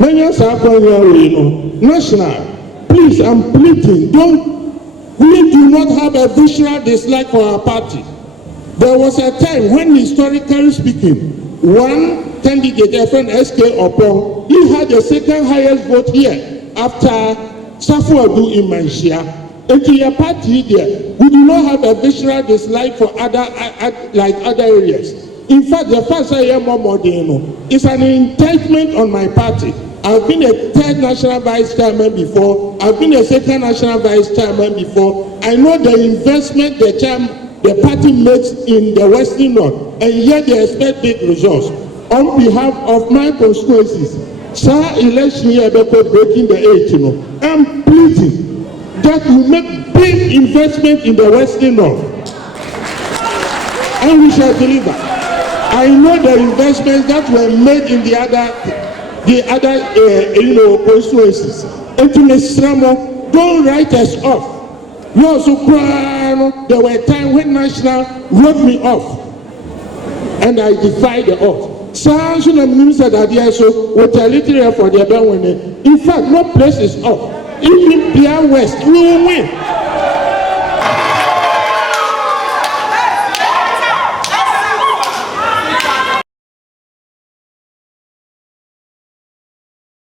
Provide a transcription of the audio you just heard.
Many national, please, I'm pleading, we do not have a visceral dislike for our party. There was a time when, historically speaking, one candidate, SK Opong, he had the second highest vote here after Safo Adu in Manshia. And to your party there, we do not have a visceral dislike for other areas. In fact, the first I hear Modeno is an indictment on my party. I've been a third national vice chairman before. I've been a second national vice chairman before. I know the investment the party makes in the Western North, and yet they expect big results. On behalf of my constituencies, sir, election year breaking the 8, I'm pleading that we make big investment in the Western North, and we shall deliver. I know the investments that were made in the other constituencies. And to Ms. Ramo, don't write us off. You also cry. There were times when National wrote me off, and I defied the oath. So minister that here so what a little for the winning. In fact, no place is off. Even Pia West, we will win.